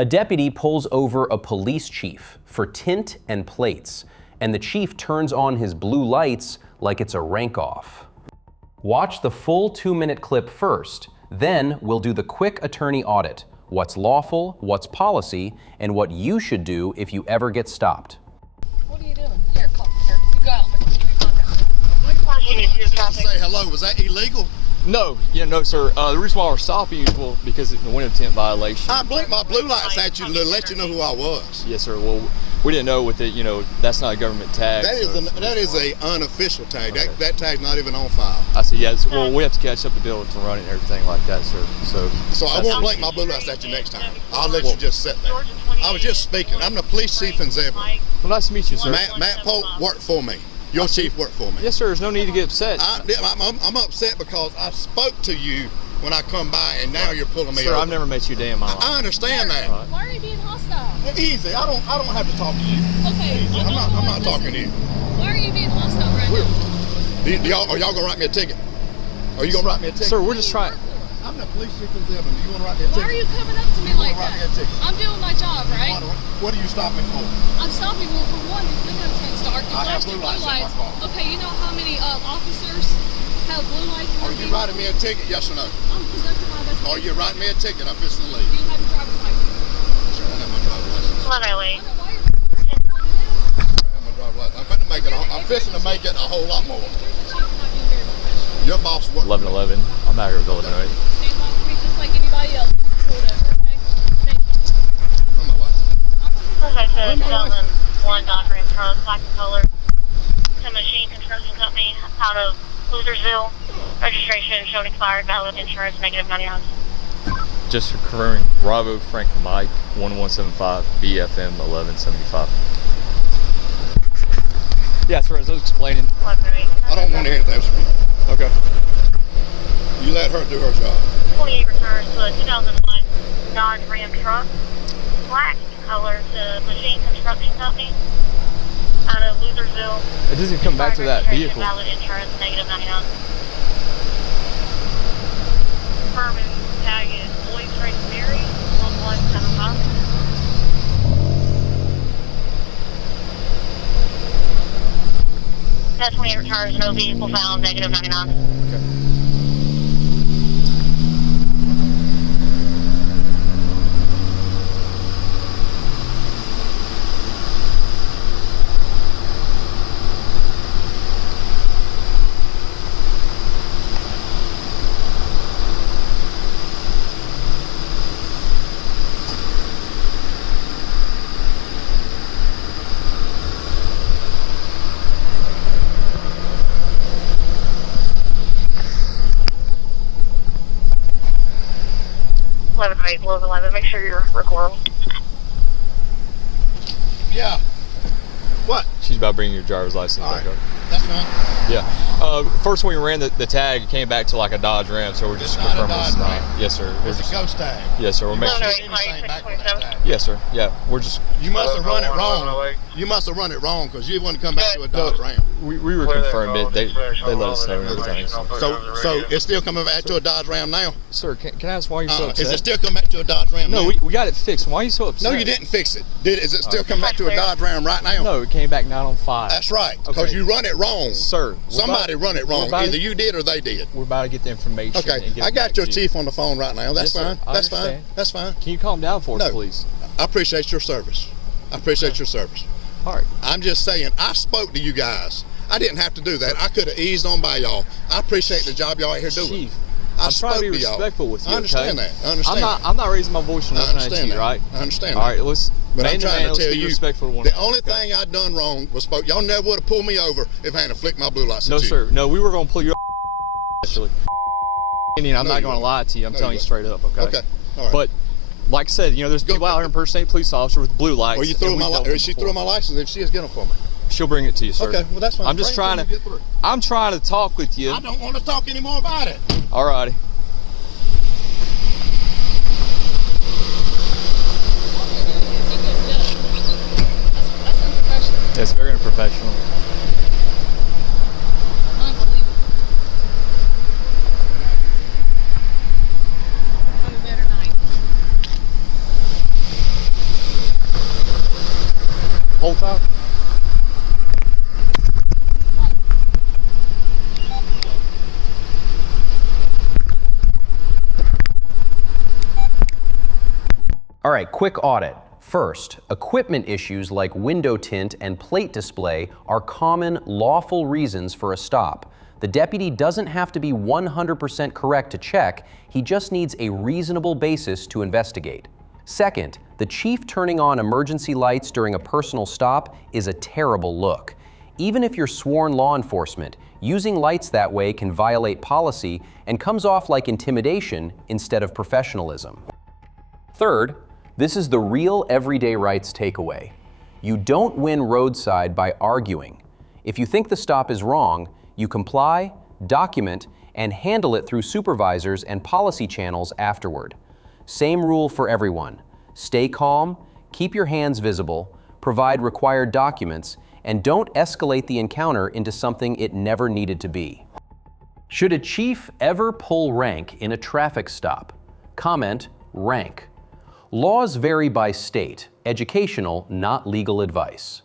A deputy pulls over a police chief for tint and plates, and the chief turns on his blue lights like it's a rank-off. Watch the full 2-minute clip first, then we'll do the quick attorney audit, what's lawful, what's policy, and what you should do if you ever get stopped. What are you doing? Here, come here. You go out. Say hello, was that illegal? No, no, sir. The reason why we're stopping you is because it's a window tint violation. I blinked my blue lights at you to let you know who I was. Yes, sir. Well, we didn't know with it, that's not a government tag. That is a unofficial tag. Okay. That tag's not even on file. I see. Yes. Well, we have to catch up the bill to run it and everything like that, sir. So I won't blink my blue lights at you next time. I'll let you just sit there. I was just speaking. I'm the police chief in Zebra. Well, nice to meet you, sir. Matt Polk worked for me. Your chief worked for me. Yes, sir. There's no need to get upset. I'm upset because I spoke to you when I come by, and now you're pulling me Sir, over. I've never met you a day in my life. I understand that. Why are you being hostile? Easy. I don't have to talk to you. Okay. Easy. I'm not talking to you. Why are you being hostile right now? Are y'all gonna write me a ticket? Are you gonna write me a ticket? Sir, we're just trying. I'm the police chief in Zebra. Do you want to write me a ticket? Why are you coming up to me like write me a that? ticket? I'm doing my job, right? What are you stopping for? I'm stopping you for one. The window tint's dark. You I have flashed your blue lights in my car. Okay, you know how many officers have blue lights in Are their you vehicle? writing me a ticket? Yes or no? I'm conducting my investigation. Are you writing me a ticket? I'm fixing to leave. Do you have your driver's license? Sure, I have my driver's license. I don't know why you're I have my driver's license. I'm fixing to make it a whole lot more. Your boss worked. 11:11. I'm out here with Illinois. Stand off me just like anybody else. Whatever, okay? Thank you. I'm my license. Okay, so 2001 Dodge Ram truck, black in color, to Machine Construction Company out of Losersville. Registration showed expired, valid insurance, -99. Just confirming. Bravo Frank Mike 1175 BFM 1175. Yeah, sir. As I was explaining. I don't want to hear that from you. Okay. You let her do her job. 28 returns to a 2001 Dodge Ram truck, black in color, to Machine Construction Company out of Losersville. It doesn't come back to that Registration, vehicle. Valid insurance, -99. Confirming tag is Boyd Frank Mary 1175. That's 28 returns, no vehicle found, -99. Okay. Make sure you're recording. Yeah. What? She's about bringing your driver's license All back right. up. That's fine. Yeah. First when we ran the tag, it came back to like a Dodge Ram, so we're just It's not a confirming it's Dodge not. Ram. Yes, sir. We're It's just, a ghost tag. yes, sir. We're You making. must No, have no, anything back with that 27. tag. Yes, sir. Yeah, we're just. You must have run it wrong. You must have run it wrong because you wouldn't come back to a Dodge Ram. We were confirmed it. They let us know and everything. So it's still coming back to a Dodge Ram now? Sir, can I ask why you're so upset? Is it still coming back to a Dodge Ram No, now? we got it fixed. Why are you so upset? No, you didn't fix it. Is it still coming back to a DodgeRam right now? No, it came back 9 on 5. That's right, because Okay. you run it wrong. Sir, Somebody run it wrong. about Either to- you did or they did. We're about to get the information. Okay, and get I it got back your to you. chief on the phone right now. That's Yes, sir. fine. I That's fine. understand. That's fine. Can you calm down for us, No. please? I appreciate your service. I appreciate your service. All right. I'm just saying, I spoke to you guys. I didn't have to do that. I could have eased on by y'all. I appreciate the job y'all out here doing. Chief, I I'm trying to be y'all. respectful with you. I understand okay? that. I understand that. I'm not raising my voice or I nothing at understand you, that. right? I understand All that. right, let's. But man I'm to trying man, to let's tell be you, respectful to one the another, only okay? thing I done wrong was spoke. Y'all never would have pulled me over if I hadn't flicked my blue lights No, at you. sir. No, we were going to pull you up. Actually, Indian, I'm No, not you going to wouldn't. lie to you. I'm No, telling you you straight up, okay? Okay. All right. But like I said, there's Go- people out here impersonating police officers with blue lights. Or you and threw we've my dealt or with she them threw my before. license if she is getting them for me. She'll bring it to you, sir. Okay, well that's fine. I'm just Bring it trying till to. you get through. I'm trying to talk with you. I don't want to talk anymore about it. All righty. That's unprofessional. That's very unprofessional. Unbelievable. Have a better night. whole time? All right, quick audit. First, equipment issues like window tint and plate display are common lawful reasons for a stop. The deputy doesn't have to be 100% correct to check, he just needs a reasonable basis to investigate. Second, the chief turning on emergency lights during a personal stop is a terrible look. Even if you're sworn law enforcement, using lights that way can violate policy and comes off like intimidation instead of professionalism. Third, this is the real everyday rights takeaway. You don't win roadside by arguing. If you think the stop is wrong, you comply, document, and handle it through supervisors and policy channels afterward. Same rule for everyone. Stay calm, keep your hands visible, provide required documents, and don't escalate the encounter into something it never needed to be. Should a chief ever pull rank in a traffic stop? Comment, rank. Laws vary by state, educational, not legal advice.